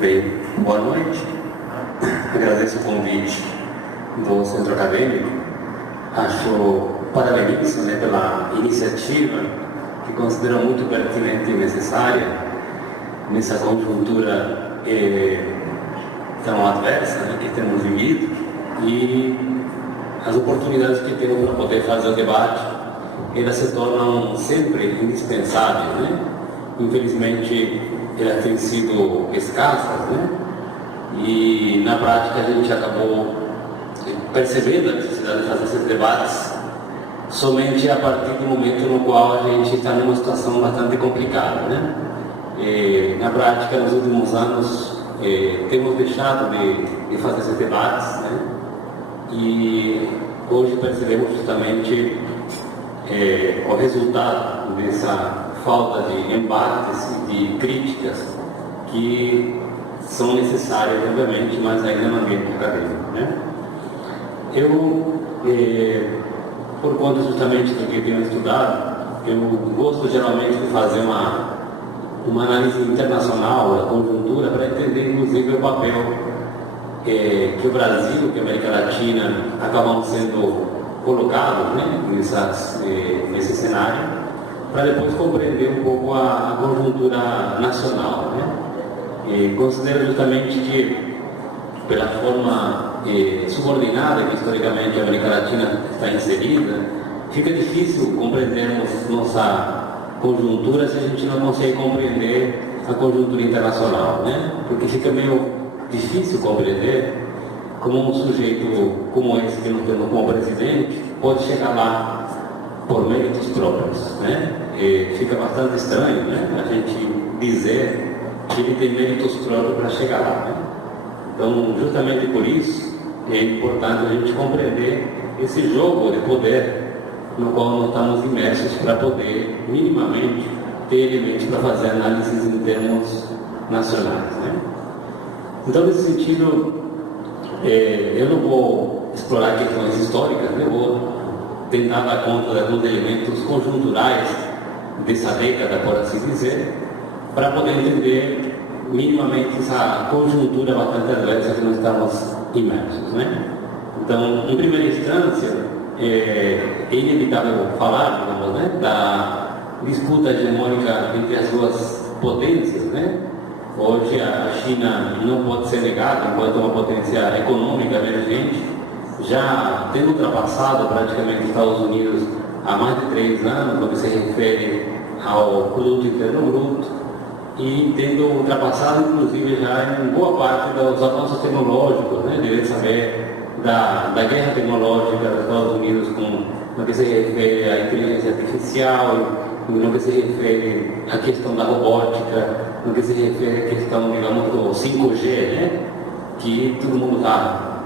Bem, boa noite. Agradeço o convite do Centro Acadêmico. Acho parabéns pela iniciativa, que considero muito pertinente e necessária nessa conjuntura tão adversa que temos vivido, e as oportunidades que temos para poder fazer o debate, elas se tornam sempre indispensáveis, Infelizmente, elas têm sido escassas, E na prática a gente acabou percebendo a necessidade de fazer esses debates somente a partir do momento no qual a gente está numa situação bastante complicada, Na prática, nos últimos anos, temos deixado de fazer esses debates, E hoje percebemos justamente o resultado dessa falta de embates e de críticas que são necessárias, obviamente, mas ainda no ambiente acadêmico, Eu, por conta justamente do que tenho estudado, eu gosto geralmente de fazer uma análise internacional da conjuntura para entender, inclusive, o papel que o Brasil, que a América Latina acabam sendo colocados nesse cenário, para depois compreender um pouco a conjuntura nacional. E considero justamente que, pela forma subordinada que historicamente a América Latina está inserida, fica difícil compreendermos nossa conjuntura se a gente não consegue compreender a conjuntura internacional, Porque fica meio difícil compreender como um sujeito como esse que não temos como presidente pode chegar lá por méritos próprios, E fica bastante estranho, a gente dizer que ele tem méritos próprios para chegar lá, Então, justamente por isso, é importante a gente compreender esse jogo de poder no qual nós estamos imersos para poder, minimamente, ter elementos para fazer análises em termos nacionais, Então, nesse sentido, eu não vou explorar questões históricas, eu vou tentar dar conta dos elementos conjunturais dessa década, por assim dizer, para poder entender minimamente essa conjuntura bastante adversa que nós estamos imersos, Então, em primeira instância, é inevitável falar, digamos, da disputa hegemônica entre as duas potências, Hoje a China não pode ser negada enquanto uma potência econômica emergente, já tendo ultrapassado praticamente os Estados Unidos há mais de 3 anos, no que se refere ao produto interno bruto, e tendo ultrapassado, inclusive, já em boa parte dos avanços tecnológicos, Deve saber da guerra tecnológica dos Estados Unidos no que se refere à inteligência artificial, no que se refere à questão da robótica, no que se refere à questão, digamos, do 5G, que todo mundo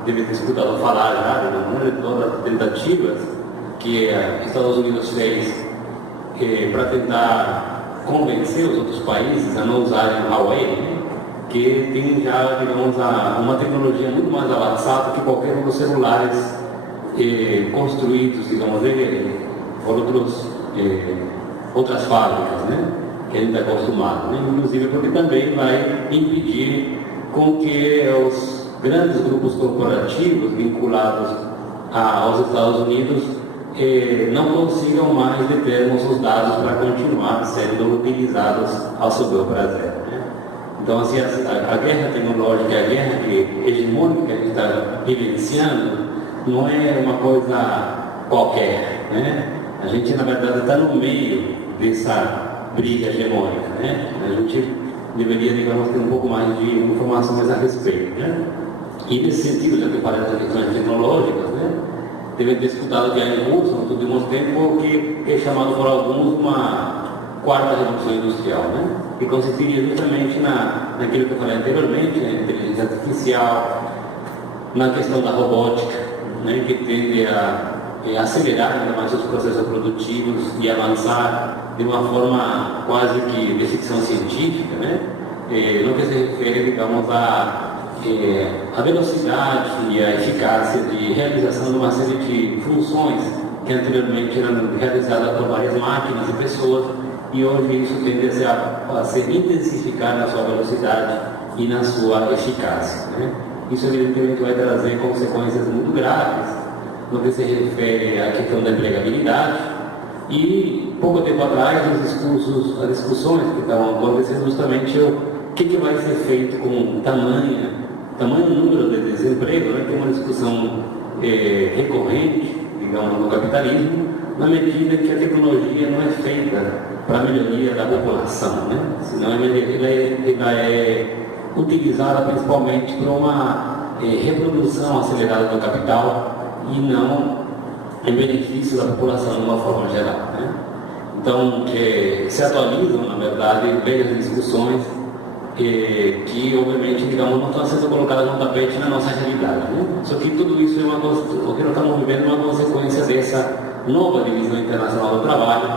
deve ter escutado falar já, de todas as tentativas que os Estados Unidos fez para tentar convencer os outros países a não usarem a Huawei, que tem já, digamos, uma tecnologia muito mais avançada que qualquer um dos celulares construídos, digamos, por outras fábricas, que a gente está acostumado, inclusive porque também vai impedir com que os grandes grupos corporativos vinculados aos Estados Unidos não consigam mais determos os dados para continuar sendo utilizados ao seu bel prazer. Então, assim, a guerra tecnológica, a guerra hegemônica que a gente está vivenciando, não é uma coisa qualquer, A gente, na verdade, está no meio dessa briga hegemônica, A gente deveria, digamos, ter um pouco mais de informações a respeito, E nesse sentido, já que falei das questões tecnológicas, devem ter escutado que há em curso, nos últimos tempos, que é chamado por alguns uma quarta revolução industrial, que consistiria justamente naquilo que eu falei anteriormente, na inteligência artificial, na questão da robótica, que tende a acelerar ainda mais os processos produtivos e avançar de uma forma quase que de ficção científica, no que se refere, digamos, a velocidade e a eficácia de realização de uma série de funções que anteriormente eram realizadas por várias máquinas e pessoas, e hoje isso tende a ser intensificado na sua velocidade e na sua eficácia, né? Isso evidentemente vai trazer consequências muito graves no que se refere à questão da empregabilidade. E pouco tempo atrás as discussões que estavam acontecendo justamente o que vai ser feito com tamanho número de desemprego, né? Tem uma discussão recorrente, digamos, no capitalismo, na medida que a tecnologia não é feita para a melhoria da população, né? Senão ela é utilizada principalmente para uma reprodução acelerada do capital e não em benefício da população de uma forma geral, né? Então, se atualizam, na verdade, velhas discussões que obviamente, digamos, não estão sendo colocadas no tapete na nossa realidade, né? Só que tudo isso o que nós estamos vivendo é uma consequência dessa nova divisão internacional do trabalho,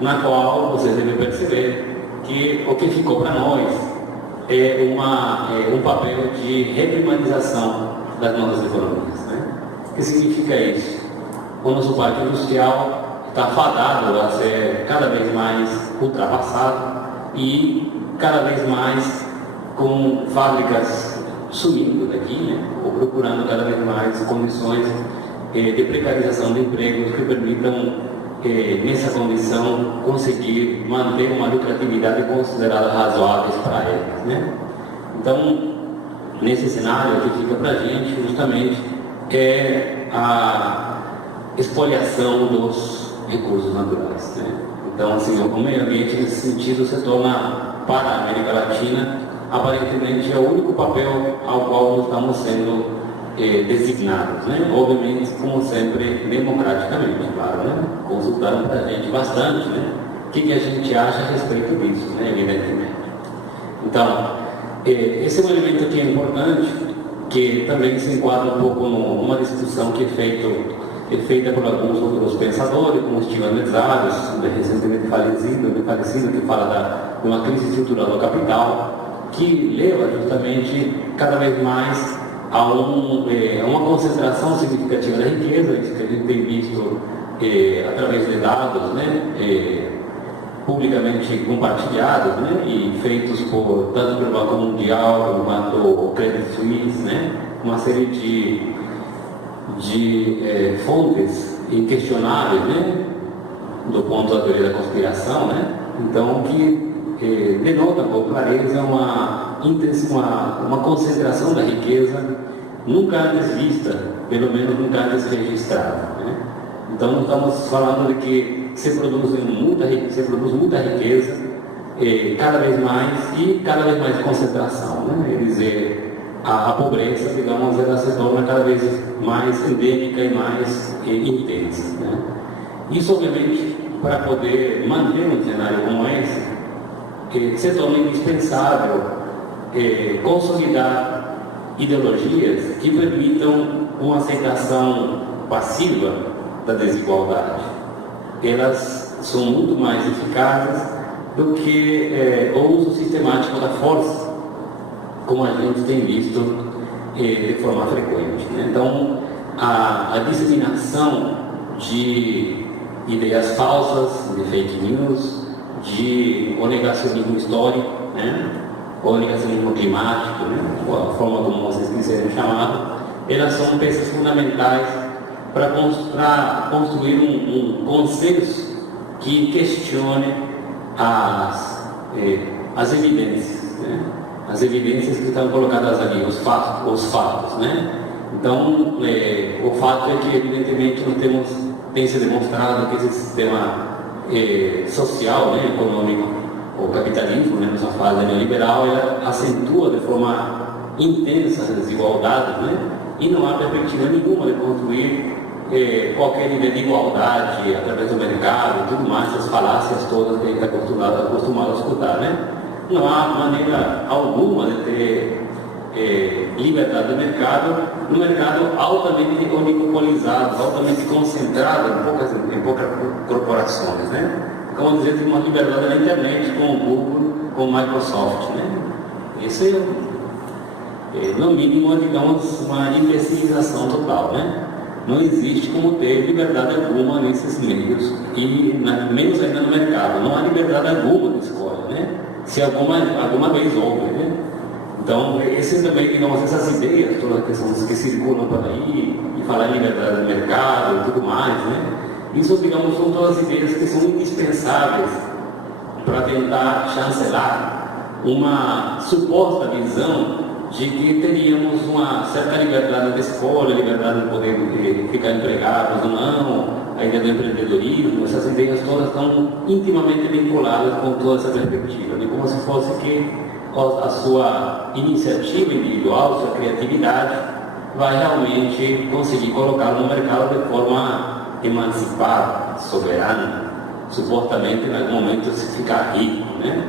na qual vocês devem perceber que o que ficou para nós é um papel de reprimarização das nossas economias, né? O que significa isso? O nosso parque industrial está fadado a ser cada vez mais ultrapassado e cada vez mais com fábricas sumindo daqui, né? Ou procurando cada vez mais condições de precarização de empregos que permitam, nessa condição, conseguir manter uma lucratividade considerada razoável para eles, né? Então, nesse cenário, o que fica para a gente justamente é a expoliação dos recursos naturais, né? Então, assim, o meio ambiente, nesse sentido, se torna, para a América Latina, aparentemente é o único papel ao qual nós estamos sendo designados, né? Obviamente, como sempre, democraticamente, claro, né? Consultaram para a gente bastante, né? O que a gente acha a respeito disso, né? Evidentemente. Então, esse é um elemento que é importante, que também se enquadra um pouco numa discussão que é feita por alguns outros pensadores, como Steven Metzaros, recentemente falecido, que fala de uma crise estrutural do capital, que leva justamente cada vez mais a uma concentração significativa da riqueza, isso que a gente tem visto através de dados, né, publicamente compartilhados, né, e feitos tanto pelo Banco Mundial quanto o Credit Suisse, né, uma série de fontes inquestionáveis, né, do ponto da teoria da conspiração, né, então que denota com clareza uma concentração da riqueza nunca antes vista, pelo menos nunca antes registrada, né? Então nós estamos falando de que se produz muita riqueza, cada vez mais e cada vez mais concentração, né? Quer dizer, a pobreza, digamos, ela se torna cada vez mais endêmica e mais intensa, né? Isso, obviamente, para poder manter um cenário como esse, se torna indispensável consolidar ideologias que permitam uma aceitação passiva da desigualdade. Elas são muito mais eficazes do que o uso sistemático da força, como a gente tem visto de forma frequente, né? Então, a disseminação de ideias falsas, de fake news, de o negacionismo histórico, né? Ou negacionismo climático, né? Ou a forma como vocês quiserem chamar, elas são peças fundamentais para construir um consenso que questione as evidências, né? As evidências que estão colocadas ali, os fatos, né? Então, o fato é que, evidentemente, tem se demonstrado que esse sistema social, né, econômico, o capitalismo, né, nessa fase neoliberal, ela acentua de forma intensa as desigualdades, né? E não há perspectiva nenhuma de construir qualquer ideia de igualdade através do mercado e tudo mais, essas falácias todas que a gente está acostumado a escutar, né? Não há maneira alguma de ter liberdade de mercado, num mercado altamente oligopolizado, altamente concentrado em poucas corporações, né? Como dizer, tem uma liberdade na internet com o Google, com o Microsoft, né? Isso é, no mínimo, digamos, uma imbecilização total, né? não existe como ter liberdade alguma nesses meios e menos ainda no mercado. Não há liberdade alguma de escolha, né? Se alguma vez houve, né? Então, esse também, digamos, essas ideias, todas as questões que circulam por aí, e falar em liberdade do mercado e tudo mais, né? Isso, digamos, são todas ideias que são indispensáveis para tentar chancelar uma suposta visão de que teríamos uma certa liberdade de escolha, liberdade de poder ficar empregados ou não, a ideia do empreendedorismo. Essas ideias todas estão intimamente vinculadas com toda essa perspectiva, né? Como se fosse que a sua iniciativa individual, sua criatividade, vai realmente conseguir colocá-lo no mercado de forma emancipada, soberana, supostamente em algum momento se ficar rico, né?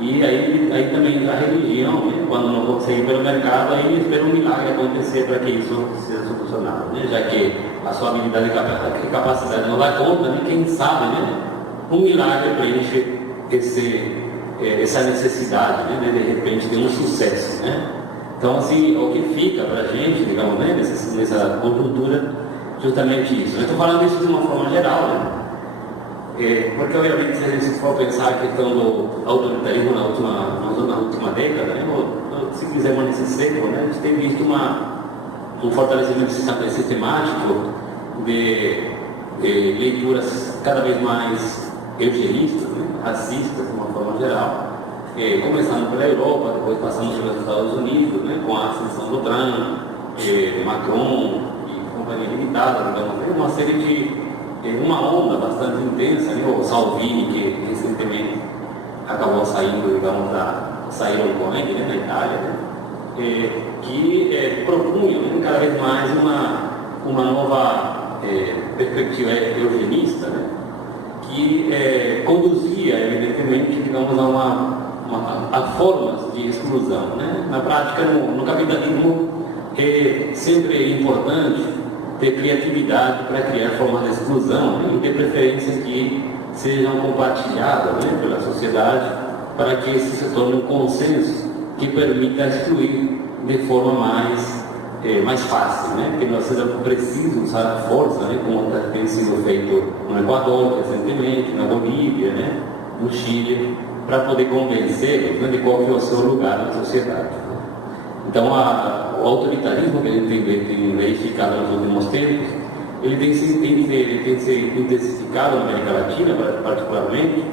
E aí também a religião, né? Quando não consegue pelo mercado, aí espera um milagre acontecer para que isso seja solucionado, né? Já que a sua habilidade e capacidade não dá conta, né? Quem sabe, né? Um milagre preenche essa necessidade, né? De repente de um sucesso, né? Então, assim, o que fica para a gente, digamos, né? Nessa conjuntura, justamente isso. Eu estou falando isso de uma forma geral, né? Porque, obviamente, se a gente for pensar a questão do autoritarismo na última década, né? Ou, se quisermos nesse século, né? A gente tem visto um fortalecimento sistemático de leituras cada vez mais eugenistas, né? Racistas, de uma forma geral, começando pela Europa, depois passando pelos Estados Unidos, né? Com a ascensão do Trump, Macron e companhia limitada, digamos, uma série de uma onda bastante intensa, né? O Salvini, que recentemente acabou saindo, digamos, sair Hong Kong, né? Na Itália, né? Que propunha, né? Cada vez mais uma nova perspectiva eugenista, né? Que conduzia, evidentemente, digamos, a formas de exclusão, né? Na prática, no capitalismo, é sempre importante ter criatividade para criar formas de exclusão, né? E ter preferência que sejam compartilhadas, né? Pela sociedade, para que isso se torne um consenso que permita excluir de forma mais fácil, né? Que não seja preciso usar a força, né? Como tem sido feito no Equador recentemente, na Bolívia, né? No Chile, para poder convencê-los, né? De qual que é o seu lugar na sociedade. Então, o autoritarismo que a gente tem verificado nos últimos tempos, ele tem se intensificado na América Latina, particularmente,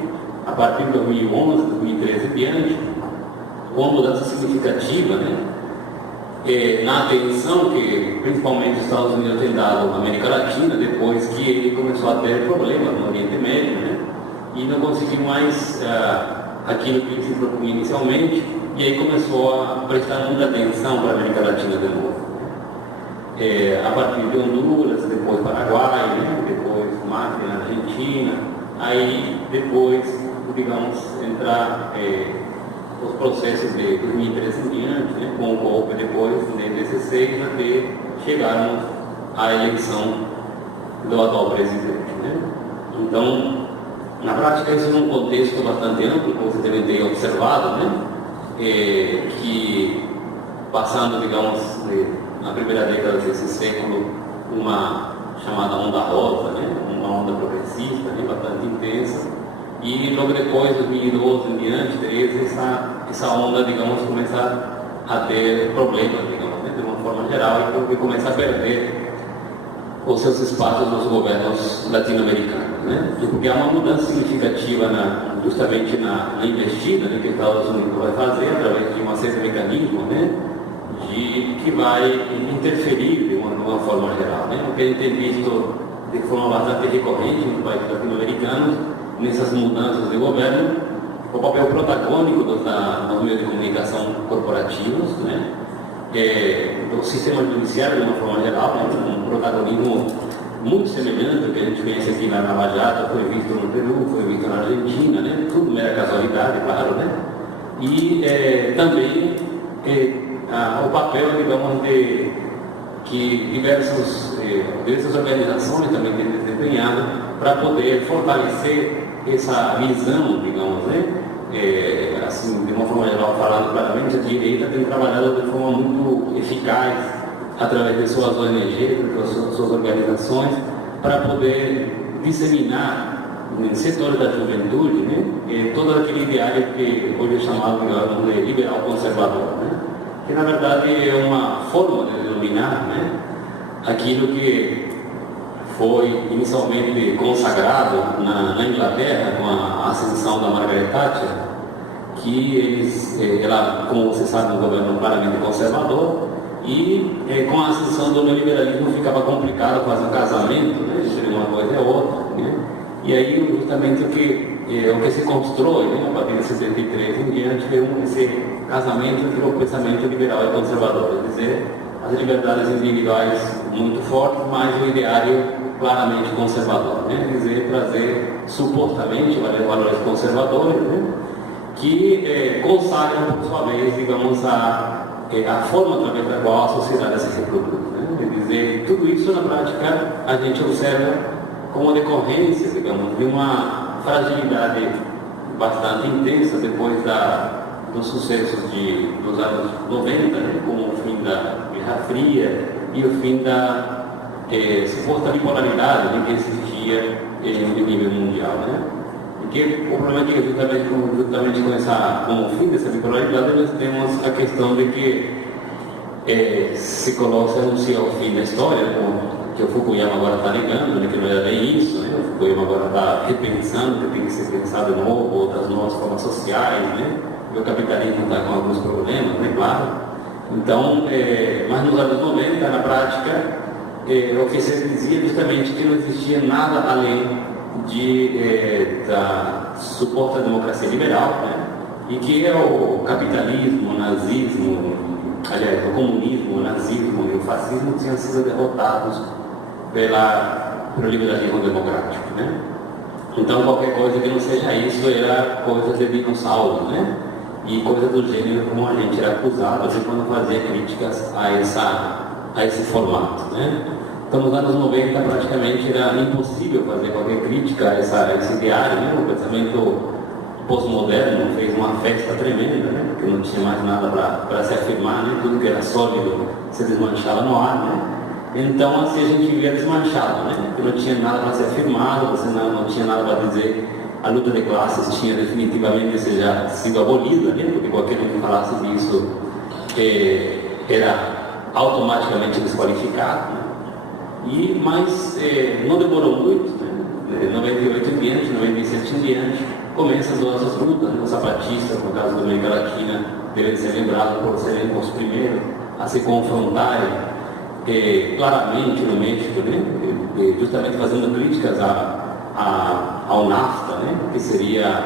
a partir de 2011, 2013 e diante, com uma mudança significativa, né? Na atenção que principalmente os Estados Unidos têm dado à América Latina, depois que ele começou a ter problemas no Oriente Médio, né? E não conseguiu mais aquilo que ele se propunha inicialmente, e aí começou a prestar muita atenção para a América Latina de novo. A partir de Honduras, depois Paraguai, né? Depois Macri na Argentina, aí depois, digamos, entrar os processos de 2013 em diante, né? Com o golpe depois, em 2016, até chegarmos à eleição do atual presidente, né? Então, na prática, isso num contexto bastante amplo, como você deve ter observado, né? Que passando, digamos, na primeira década desse século, uma chamada onda rosa, né? Uma onda progressista, né? Bastante intensa, e logo depois, 2012 em diante, essa onda, digamos, começa a ter problemas, digamos, né? De uma forma geral, e porque começa a perder os seus espaços nos governos latino-americanos, né? E porque há uma mudança significativa justamente na investida, né, que os Estados Unidos vai fazer através de uma série de mecanismos, né? Que vai interferir de uma forma geral, né? O que a gente tem visto de forma bastante recorrente nos países latino-americanos, nessas mudanças de governo, o papel protagônico dos meios de comunicação corporativos, né? Do sistema judiciário de uma forma geral, né? Um protagonismo muito semelhante ao que a gente conhece aqui na Lava Jato, foi visto no Peru, foi visto na Argentina, né? Tudo mera casualidade, claro, né? E também o papel, digamos, que diversas organizações também têm desempenhado para poder fortalecer essa visão, digamos, né? Assim, de uma forma geral, falando claramente, a direita tem trabalhado de forma muito eficaz através de suas ONGs, de suas organizações, para poder disseminar em setores da juventude, né, todo aquele ideário que hoje é chamado de liberal conservador, né, que na verdade é uma forma de denominar, né, aquilo que foi inicialmente consagrado na Inglaterra com a ascensão da Margaret Thatcher, que ela, como você sabe, um governo claramente conservador, e com a ascensão do neoliberalismo ficava complicado fazer um casamento, né, entre uma coisa e outra, né, e aí justamente o que se constrói, né, a partir de 73 em diante, é esse casamento entre o pensamento liberal e conservador, quer dizer, as liberdades individuais muito fortes, mas o ideário claramente conservador, né, quer dizer, trazer supostamente valores conservadores, né, que consagram, por sua vez, digamos, a forma através da qual a sociedade se reproduz, né, quer dizer, tudo isso na prática a gente observa como decorrência, digamos, de uma fragilidade bastante intensa depois dos sucessos dos anos 90, né, com o fim da Guerra Fria e o fim da suposta bipolaridade, né, que existia em nível mundial, né? Porque o problema é que justamente com o fim dessa bipolaridade nós temos a questão de que se anuncia o fim da história, que o Fukuyama agora está negando, né, que não era bem isso, né? O Fukuyama agora está repensando, que tem que ser pensado de novo, outras novas formas sociais, né? E o capitalismo está com alguns problemas, né, claro. Então, mas nos anos 90, na prática, o que se dizia justamente que não existia nada além da suposta democracia liberal, né? E que o capitalismo, o nazismo, aliás, o comunismo, o nazismo e o fascismo tinham sido derrotados pelo liberalismo democrático, né? Então qualquer coisa que não seja isso era coisa de dinossauro, né? E coisa do gênero como a gente era acusado de quando fazia críticas a esse formato, né? Então nos anos 90 praticamente era impossível fazer qualquer crítica a esse ideário, né? O pensamento pós-moderno fez uma festa tremenda, né? Porque não tinha mais nada para se afirmar, né? Tudo que era sólido se desmanchava no ar, né? Então assim a gente via desmanchado, né? Porque não tinha nada para ser afirmado, você não tinha nada para dizer, a luta de classes tinha definitivamente sido abolida, né? Porque qualquer um que falasse disso era automaticamente desqualificado, né? Mas não demorou muito, né? 98 em diante, 97 em diante, começam as nossas lutas, né? Os zapatistas, no caso da América Latina, devem ser lembrados por serem os primeiros a se confrontarem claramente no México, né? Justamente fazendo críticas ao NAFTA, né? Que seria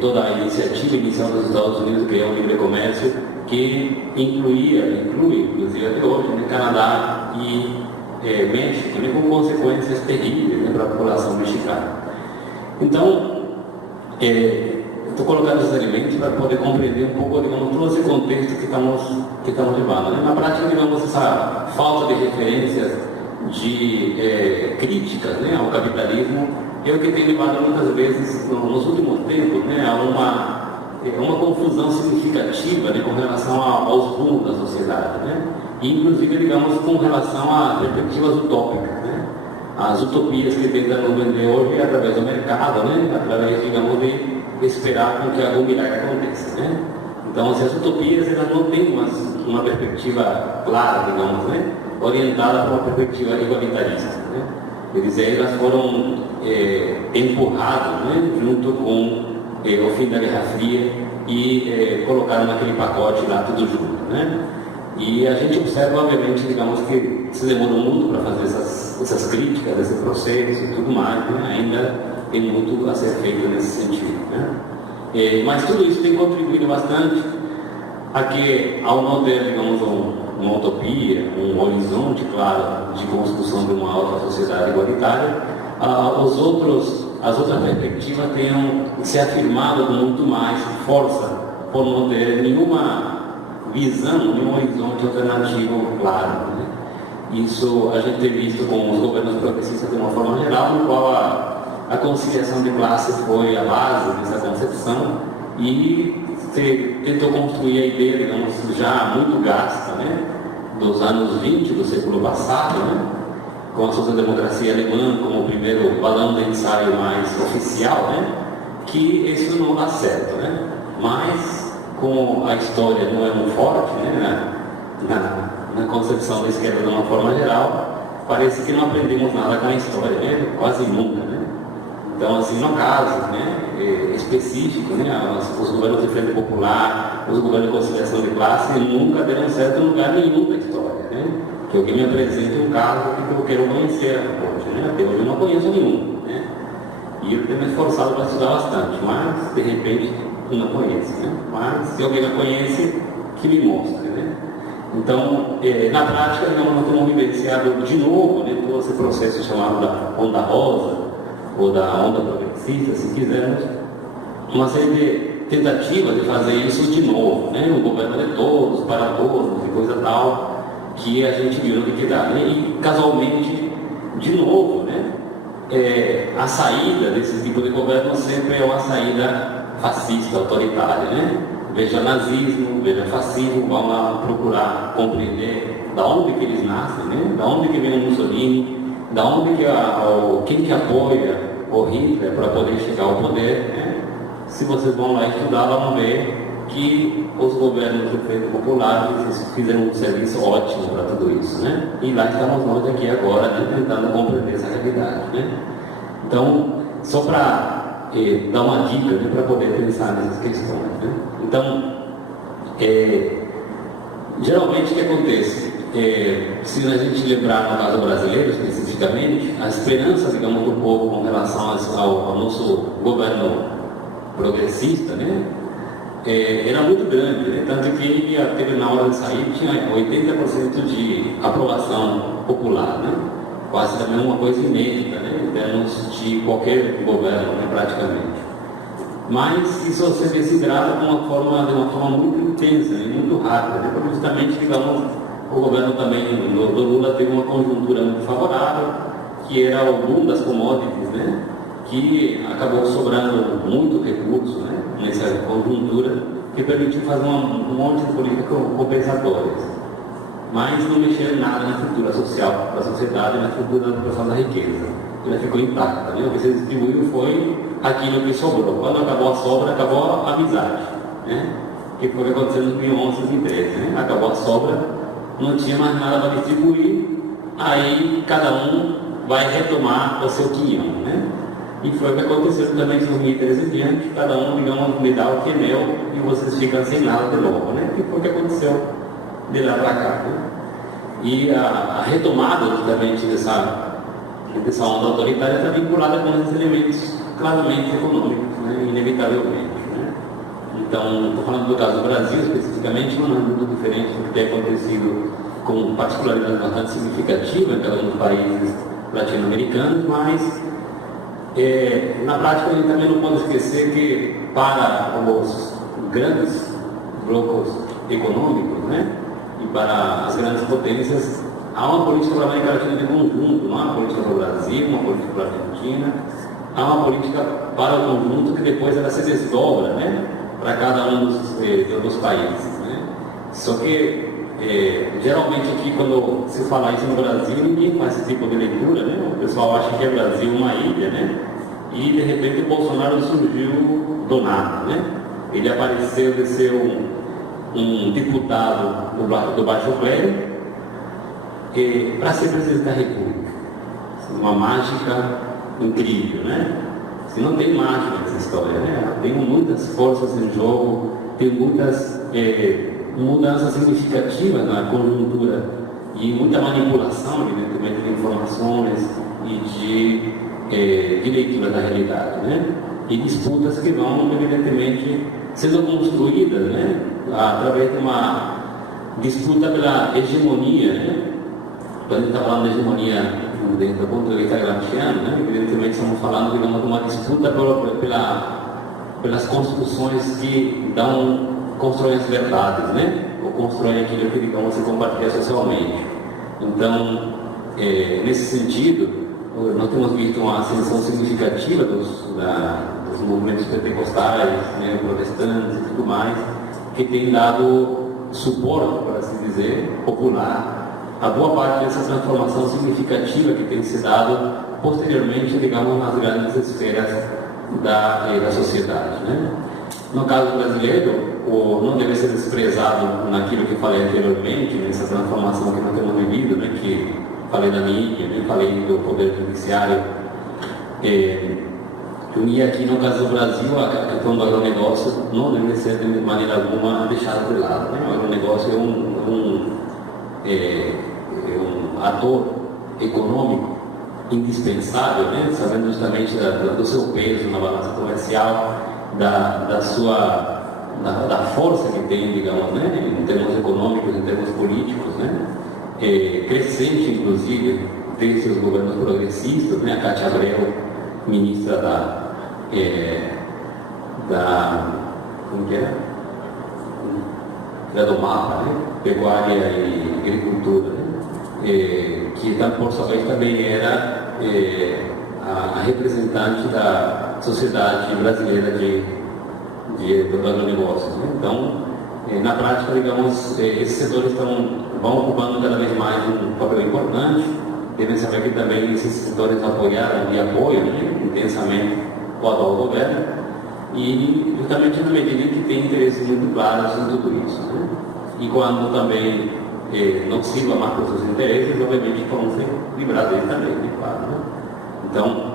toda a iniciativa inicial dos Estados Unidos de criar um livre comércio que inclui, inclusive até hoje, né? Canadá e México, né? Com consequências terríveis, né? Para a população mexicana. Então, estou colocando esses elementos para poder compreender um pouco, digamos, todo esse contexto que estamos levando, né? Na prática, digamos, essa falta de referências de críticas, né, ao capitalismo é o que tem levado muitas vezes, nos últimos tempos, né, a uma confusão significativa, né, com relação aos rumos da sociedade, né? E, inclusive, digamos, com relação a perspectivas utópicas, né? As utopias que tentam nos vender hoje é através do mercado, né? Através, digamos, de esperar com que algum milagre aconteça, né? Então, as utopias elas não têm uma perspectiva clara, digamos, né? Orientada para uma perspectiva igualitarista, né? Quer dizer, elas foram empurradas, né? Junto com o fim da Guerra Fria e colocaram naquele pacote lá tudo junto, né? E a gente observa, obviamente, digamos, que se demorou muito para fazer essas críticas, esse processo e tudo mais, né? Ainda tem muito a ser feito nesse sentido, né? Mas tudo isso tem contribuído bastante a que, ao não ter, digamos, uma utopia, um horizonte claro de construção de uma outra sociedade igualitária, as outras perspectivas tenham se afirmado com muito mais força por não ter nenhuma visão, nenhum horizonte alternativo claro, né? Isso a gente tem visto com os governos progressistas de uma forma geral, no qual a conciliação de classe foi a base dessa concepção e se tentou construir a ideia, digamos, já muito gasta, né, dos anos 20 do século passado, né? Com a social-democracia alemã como o primeiro balão de ensaio mais oficial, né? Que isso não dá certo, né? Mas, como a história não é muito forte, né? Na concepção da esquerda de uma forma geral, parece que não aprendemos nada com a história, né? Quase nunca, né? Então, assim, no caso, né, específico, né, os governos de frente popular, os governos de conciliação de classe nunca deram certo em lugar nenhum da história, né? Que alguém me apresente um caso que eu quero conhecer hoje, né? Até hoje eu não conheço nenhum, né? E eu tenho me esforçado para estudar bastante, mas de repente não conheço, né? Mas se alguém não conhece, que me mostre, né? Então, na prática, nós temos vivenciado de novo, né, todo esse processo chamado da onda rosa, ou da onda progressista, se quisermos, uma série de tentativas de fazer isso de novo, né? Um governo de todos, para todos, e coisa tal, que a gente viu no que dá, né? E casualmente, de novo, né? A saída desse tipo de governo sempre é uma saída fascista, autoritária, né? Veja nazismo, veja fascismo, vão lá procurar compreender da onde que eles nascem, né? Da onde que vem o Mussolini, da onde que quem que apoia o Hitler para poder chegar ao poder, né? Se vocês vão lá estudar, vão ver que os governos do Frente Popular fizeram um serviço ótimo para tudo isso, né? E lá estamos nós aqui agora, né, tentando compreender essa realidade, né? Então, só para dar uma dica, né, para poder pensar nessas questões, né? Então, geralmente o que acontece? Se a gente lembrar no caso brasileiro especificamente, a esperança, digamos, do povo com relação ao nosso governo progressista, né, era muito grande, né? Tanto que ele teve, na hora de sair, tinha 80% de aprovação popular, né? Quase também uma coisa inédita, né, em termos de qualquer governo, né, praticamente. Mas isso se desidrata de uma forma muito intensa, né, muito rápida, né? Porque justamente, digamos, o governo também do Lula teve uma conjuntura muito favorável, que era o boom das commodities, né? Que acabou sobrando muito recurso, né? Nessa conjuntura, que permitiu fazer um monte de políticas compensatórias. Mas não mexeram nada na estrutura social da sociedade, na estrutura da produção da riqueza. Ela ficou intacta, né? O que se distribuiu foi aquilo que sobrou. Quando acabou a sobra, acabou a amizade, né? Que foi o que aconteceu em 2011, 2013, né? Acabou a sobra, não tinha mais nada para distribuir, aí cada um vai retomar o seu quinhão, né? E foi o que aconteceu também em 2013 em diante, cada um, digamos, me dá o que é meu e vocês ficam sem nada de novo, né? E foi o que aconteceu de lá para cá, né? E a retomada justamente dessa onda autoritária está vinculada com esses elementos claramente econômicos, né? Inevitavelmente, né? Então, estou falando do caso do Brasil especificamente, não é muito diferente do que tem acontecido com particularidade bastante significativa em cada um dos países latino-americanos, mas na prática a gente também não pode esquecer que para os grandes blocos econômicos, né, e para as grandes potências, há uma política para a América Latina de conjunto, não há uma política para o Brasil, uma política para a Argentina, há uma política para o conjunto que depois ela se desdobra, né, para cada um dos países, né? Só que geralmente aqui quando se fala isso no Brasil, ninguém faz esse tipo de leitura, né? O pessoal acha que é Brasil uma ilha, né? E de repente o Bolsonaro surgiu do nada, né? Ele apareceu de ser um deputado do Baixo Clero para ser presidente da República. Uma mágica incrível, né? Não tem mágica nessa história, né? Tem muitas forças em jogo, tem muitas mudanças significativas na conjuntura e muita manipulação, evidentemente, de informações e de leitura da realidade, né? E disputas que vão, evidentemente, sendo construídas, né? Através de uma disputa pela hegemonia, né? Quando a gente está falando de hegemonia dentro do ponto de vista gramsciano, né? Evidentemente estamos falando, digamos, de uma disputa pelas construções que constroem as verdades, né? Ou constroem aquilo que, digamos, se compartilha socialmente. Então, nesse sentido, nós temos visto uma ascensão significativa dos movimentos pentecostais, né, protestantes e tudo mais, que tem dado suporte, por assim dizer, popular, a boa parte dessa transformação significativa que tem se dado posteriormente, digamos, nas grandes esferas da sociedade, né? No caso brasileiro, não deve ser desprezado naquilo que falei anteriormente, nessa transformação que nós temos vivido, né? Que falei da mídia, né? Falei do poder judiciário. E aqui no caso do Brasil, a questão do agronegócio não deve ser de maneira alguma deixada de lado, né? O agronegócio é um ator econômico indispensável, né? Sabendo justamente do seu peso na balança comercial, da força que tem, digamos, né? Em termos econômicos, em termos políticos, né? Crescente, inclusive, desde os governos progressistas, né? A Cátia Abreu, ministra como que era? Do MAPA, né? Pecuária e Agricultura, né? Que por sua vez também era a representante da sociedade brasileira do agronegócio, né? Então, na prática, digamos, esses setores vão ocupando cada vez mais um papel importante. Devem saber que também esses setores apoiaram e apoiam, né, intensamente o atual governo, e justamente na medida em que tem interesses muito claros em tudo isso, né? E quando também não sirva mais para os seus interesses, obviamente vão ser livrados deles também, né? Claro, né? Então,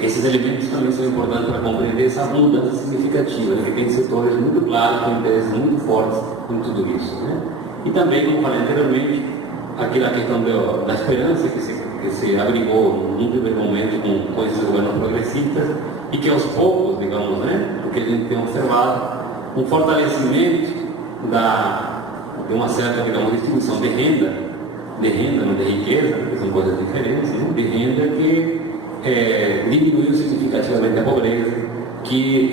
esses elementos também são importantes para compreender essa mudança significativa, né? Que tem setores muito claros, com interesses muito fortes em tudo isso, né? E também, como falei anteriormente, aquela questão da esperança que se abrigou num primeiro momento com esses governos progressistas e que aos poucos, digamos, né, o que a gente tem observado, um fortalecimento de uma certa, digamos, distribuição de renda, não de riqueza, que são coisas diferentes, né, de renda que diminuiu significativamente a pobreza, que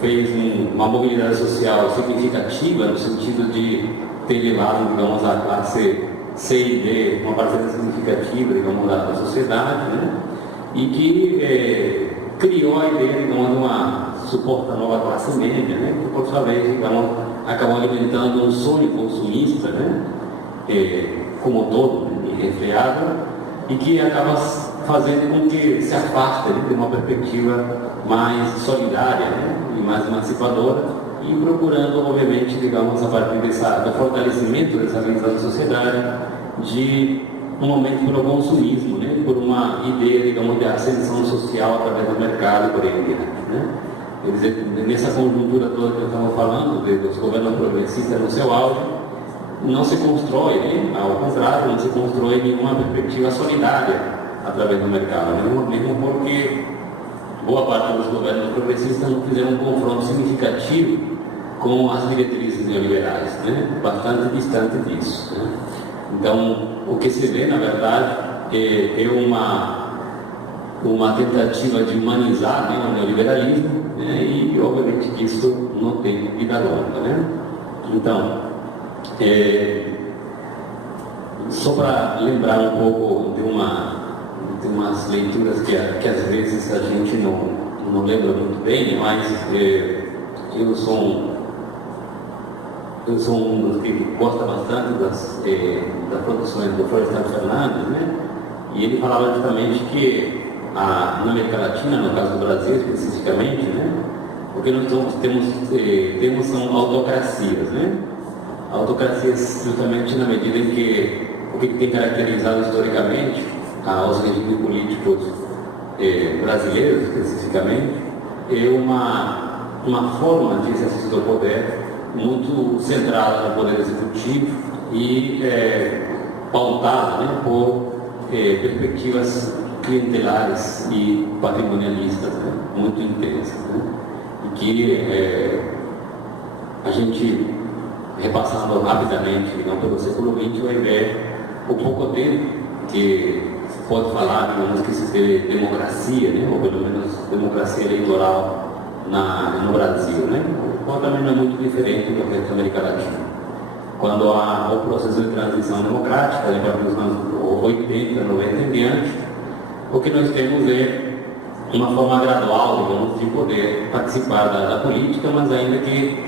fez uma mobilidade social significativa no sentido de ter levado, digamos, a classe C e D, uma parcela significativa, digamos, da sociedade, né? E que criou a ideia, digamos, de uma suposta nova classe média, né? Que, por sua vez, digamos, acabou alimentando um sonho consumista, né? Como todo, né? Resfriado, e que acaba fazendo com que se afaste, né, de uma perspectiva mais solidária, né? E mais emancipadora, e procurando, obviamente, digamos, a partir do fortalecimento dessa visão da sociedade, de um momento pelo consumismo, né? Por uma ideia, digamos, de ascensão social através do mercado, por aí em diante, né? Quer dizer, nessa conjuntura toda que eu estava falando, dos governos progressistas no seu auge, não se constrói, né? Ao contrário, não se constrói nenhuma perspectiva solidária através do mercado, mesmo porque boa parte dos governos progressistas não fizeram um confronto significativo com as diretrizes neoliberais, né? Bastante distante disso, né? Então, o que se vê, na verdade, é uma tentativa de humanizar, né, o neoliberalismo, né? E, obviamente, que isso não tem vida longa, né? Então, só para lembrar um pouco de umas leituras que às vezes a gente não lembra muito bem, mas eu sou um dos que gosta bastante das produções do Florestan Fernandes, né? E ele falava justamente que na América Latina, no caso do Brasil especificamente, né? O que nós temos são autocracias, né? Autocracias justamente na medida em que o que tem caracterizado historicamente os regimes políticos brasileiros, especificamente, é uma forma de exercício do poder muito centrada no poder executivo e pautada, né, por perspectivas clientelares e patrimonialistas, né, muito intensas, né, e que a gente, repassando rapidamente, digamos, pelo século XX, vai ver o pouco tempo que pode falar, digamos, que se teve democracia, né, ou pelo menos democracia eleitoral no Brasil, né? O qual também não é muito diferente do resto da América Latina. Quando há o processo de transição democrática, a partir dos anos 80, 90 em diante, o que nós temos é uma forma gradual, digamos, de poder participar da política, mas ainda que,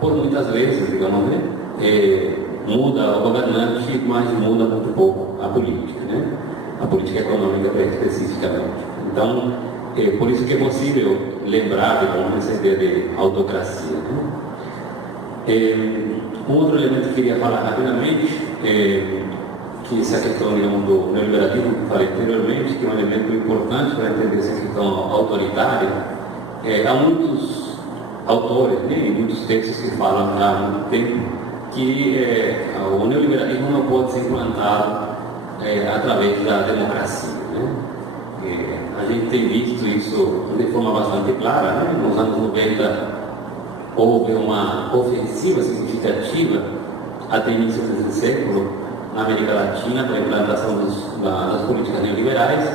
por muitas vezes, digamos, né, muda o governante, mas muda muito pouco a política, né? A política econômica especificamente. Então, por isso que é possível lembrar, digamos, essa ideia de autocracia, né? Um outro elemento que eu queria falar rapidamente, que essa questão, digamos, do neoliberalismo que falei anteriormente, que é um elemento importante para entender essa questão autoritária. Há muitos autores, né, e muitos textos que falam há muito tempo que o neoliberalismo não pode ser implantado através da democracia, né? A gente tem visto isso de forma bastante clara, né? Nos anos 90 houve uma ofensiva significativa até início desse século na América Latina para a implantação das políticas neoliberais,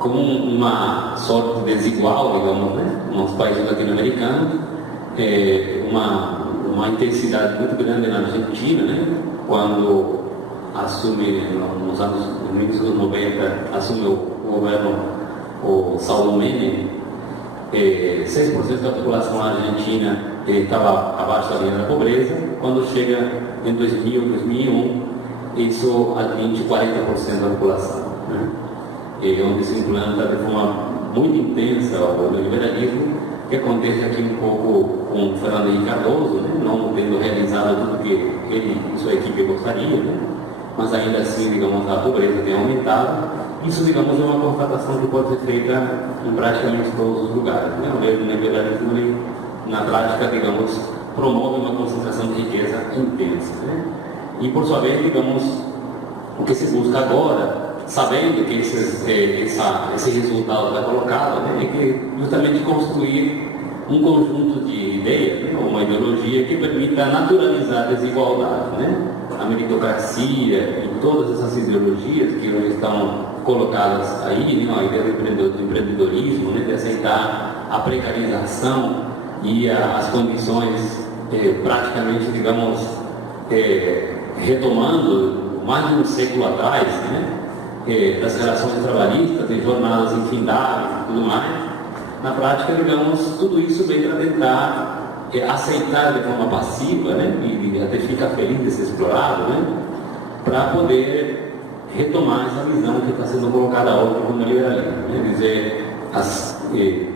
com uma sorte desigual, digamos, né, nos países latino-americanos, uma intensidade muito grande na Argentina, né, quando assume, no início dos 90, assume o governo o Saúl Menem, 6% da população argentina estava abaixo da linha da pobreza. Quando chega em 2000, 2001, isso atinge 40% da população, né? Onde se implanta de forma muito intensa o neoliberalismo, que acontece aqui um pouco com Fernando Henrique Cardoso, né? Não tendo realizado tudo que ele e sua equipe gostariam, né? Mas ainda assim, digamos, a pobreza tem aumentado. Isso, digamos, é uma constatação que pode ser feita em praticamente todos os lugares, né? O neoliberalismo, ele, na prática, digamos, promove uma concentração de riqueza intensa, né? E, por sua vez, digamos, o que se busca agora, sabendo que esse resultado está colocado, né, é que justamente construir um conjunto de ideias, né, uma ideologia que permita naturalizar a desigualdade, né? A meritocracia e todas essas ideologias que hoje estão colocadas aí, né, a ideia do empreendedorismo, né, de aceitar a precarização e as condições praticamente, digamos, retomando mais de um século atrás, né, das relações trabalhistas, de jornadas infindáveis e tudo mais. Na prática, digamos, tudo isso vem para tentar aceitar de forma passiva, né, e até ficar feliz de ser explorado, né, para poder retomar essa visão que está sendo colocada hoje como neoliberalismo, né, dizer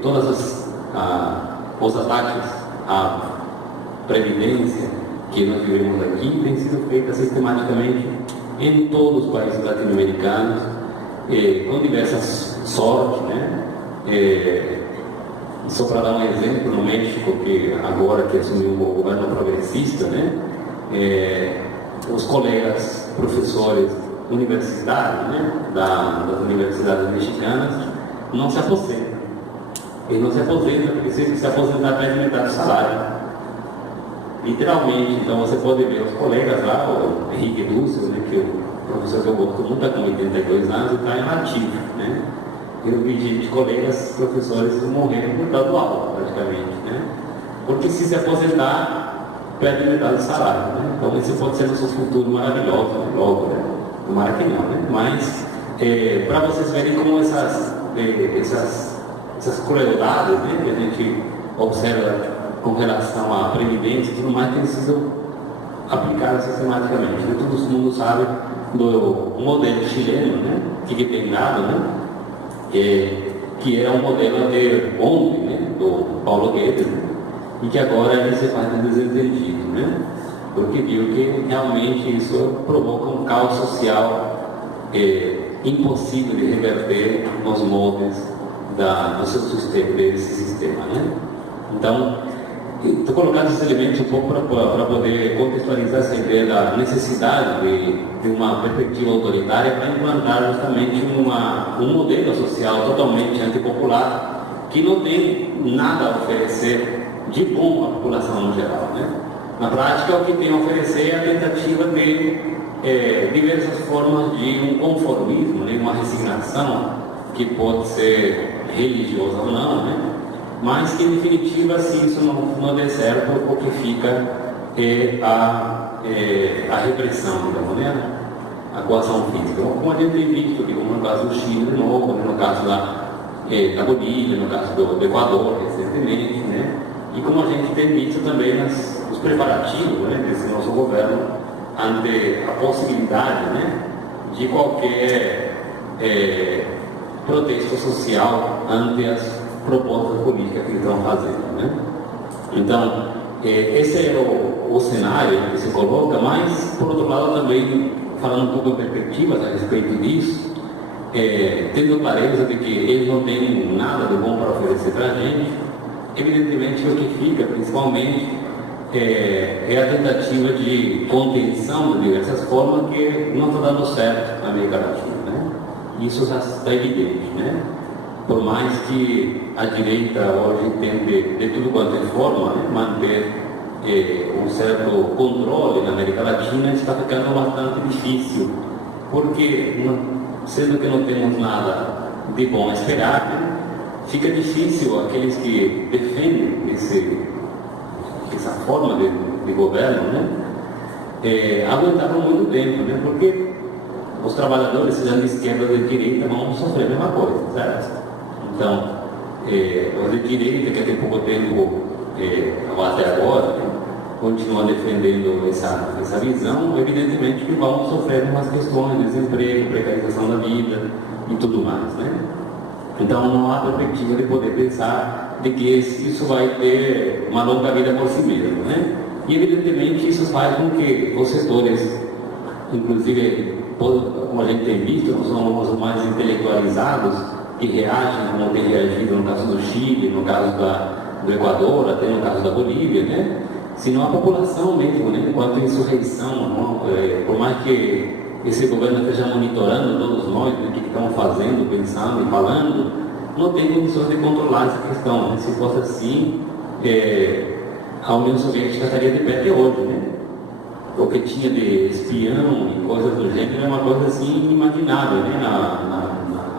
todas os ataques à previdência que nós vivemos aqui têm sido feitas sistematicamente em todos os países latino-americanos, com diversas sortes, né? Só para dar um exemplo, no México, que agora que assumiu o governo progressista, né? Os colegas professores universitários, né, das universidades mexicanas não se aposentam. Eles não se aposentam porque se aposentar perde metade do salário. Literalmente. Então você pode ver os colegas lá, o Henrique Dúcio, né, que é o professor que eu gosto muito, está com 82 anos e está inativo, né? Eu vi gente, colegas, professores morrendo por causa do aula, praticamente, né? Porque se aposentar, perde metade do salário, né? Então esse pode ser nosso futuro maravilhoso, né? Logo, né? Tomara que não, né? Mas para vocês verem como essas crueldades, né, que a gente observa com relação à previdência e tudo mais, tem sido aplicadas sistematicamente, né? Todo mundo sabe do modelo chileno, né, que tem dado, né, que era um modelo de ONG, né, do Paulo Guedes, né, e que agora ele se faz de desentendido, né, porque viu que realmente isso provoca um caos social impossível de reverter nos moldes do seu sistema, desse sistema, né? Então, estou colocando esses elementos um pouco para poder contextualizar essa ideia da necessidade de uma perspectiva autoritária para implantar justamente um modelo social totalmente antipopular que não tem nada a oferecer de bom à população no geral, né? Na prática, o que tem a oferecer é a tentativa de diversas formas de um conformismo, né? Uma resignação que pode ser religiosa ou não, né? Mas que, em definitiva, se isso não der certo, o que fica é a repressão, digamos, né? A coação física. Como a gente tem visto, como no caso do Chile, de novo, no caso da Bolívia, no caso do Equador, recentemente, né? E como a gente tem visto também nos preparativos, né, desse nosso governo ante a possibilidade, né, de qualquer protesto social ante as propostas políticas que eles estão fazendo, né? Então, esse é o cenário que se coloca, mas, por outro lado, também, falando um pouco de perspectivas a respeito disso, tendo clareza de que eles não têm nada de bom para oferecer para a gente, evidentemente o que fica, principalmente, é a tentativa de contenção de diversas formas que não está dando certo na América Latina, né? Isso já está evidente, né? Por mais que a direita hoje tente, de tudo quanto é forma, né, manter um certo controle na América Latina, está ficando bastante difícil, porque, sendo que não temos nada de bom a esperar, né, fica difícil aqueles que defendem essa forma de governo, né, aguentar por muito tempo, né, porque os trabalhadores, sejam de esquerda ou de direita, vão sofrer a mesma coisa, certo? Então, os de direita, que até pouco tempo, ou até agora, né, continuam defendendo essa visão, evidentemente que vão sofrer umas questões de desemprego, precarização da vida e tudo mais, né? Então, não há perspectiva de poder pensar de que isso vai ter uma longa vida por si mesmo, né? E, evidentemente, isso faz com que os setores, inclusive, como a gente tem visto, não são os mais intelectualizados, que reagem como tem reagido no caso do Chile, no caso do Equador, até no caso da Bolívia, né? Senão a população mesmo, né? Enquanto insurreição, por mais que esse governo esteja monitorando todos nós, né, o que estamos fazendo, pensando e falando, não tem condições de controlar essa questão, né? Se fosse assim, a União Soviética estaria de pé até hoje, né? O que tinha de espião e coisas do gênero é uma coisa assim inimaginável, né? Na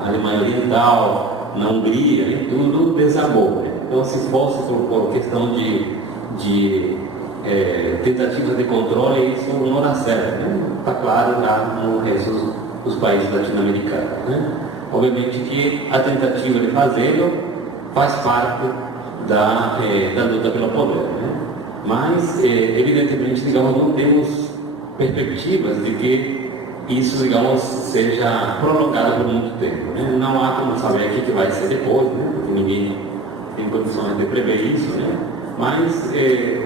Alemanha Oriental, na Hungria, né? Tudo desabou, né? Então, se fosse por questão de tentativas de controle, isso não dá certo, né? Está claro já no resto dos países latino-americanos, né? Obviamente que a tentativa de fazê-lo faz parte da luta pelo poder, né? Mas, evidentemente, digamos, não temos perspectivas de que isso, digamos, seja prolongado por muito tempo, né? Não há como saber o que vai ser depois, né? Porque ninguém tem condições de prever isso, né? Mas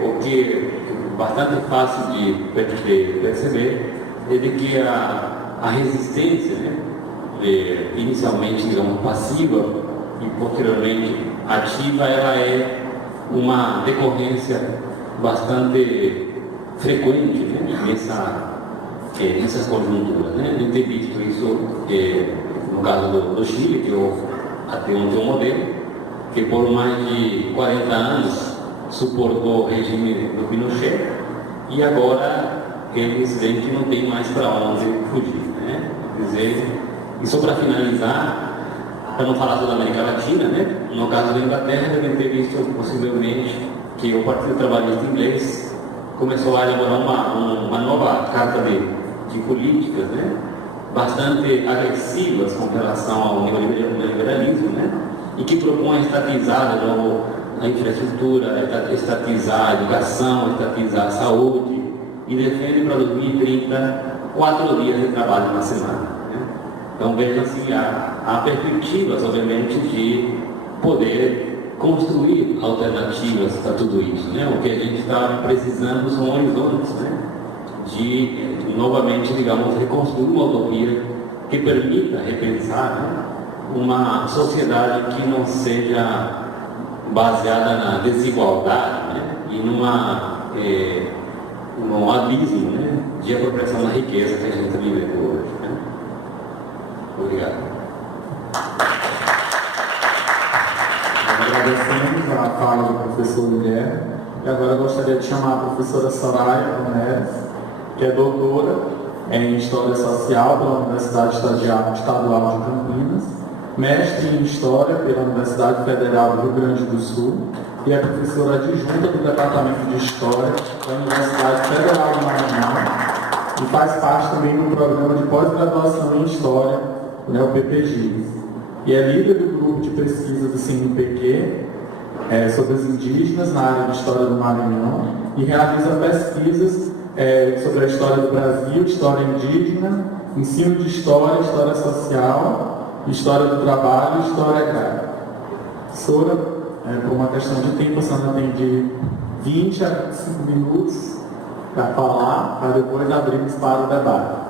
o que é bastante fácil de perceber é de que a resistência, né, inicialmente, digamos, passiva e posteriormente ativa, ela é uma decorrência bastante frequente, né, nessas conjunturas, né? A gente tem visto isso no caso do Chile, que eu até ontem um modelo que por mais de 40 anos suportou o regime do Pinochet e agora eles veem que não tem mais para onde fugir, né? Quer dizer, e só para finalizar, para não falar só da América Latina, né? No caso da Inglaterra, devem ter visto possivelmente que o Partido Trabalhista Inglês começou a elaborar uma nova carta de políticas, né? Bastante agressivas com relação ao neoliberalismo, né? E que propõe estatizar a infraestrutura, estatizar a educação, estatizar a saúde e defende para 2030 4 dias de trabalho na semana, né? Então vejam assim, há perspectivas, obviamente, de poder construir alternativas a tudo isso, né? O que a gente está precisando são horizontes, né? De novamente, digamos, reconstruir uma utopia que permita repensar, né, uma sociedade que não seja baseada na desigualdade, né, e num abismo, né, de apropriação da riqueza que a gente está vivendo hoje, né? Obrigado. Agradecemos a fala do professor Guilherme e agora eu gostaria de chamar a professora Soraya Neves, que é doutora em História Social pela Universidade Estadual de Campinas, mestre em História pela Universidade Federal do Rio Grande do Sul e é professora adjunta do Departamento de História da Universidade Federal do Maranhão e faz parte também do programa de pós-graduação em História, né, o PPGIS. E é líder do grupo de pesquisa do CNPq sobre os indígenas na área de História do Maranhão e realiza pesquisas sobre a história do Brasil, história indígena, ensino de história, história social, história do trabalho e história agrária. Professora, por uma questão de tempo, a senhora tem de 20 a 25 minutos para falar, para depois abrirmos para o debate.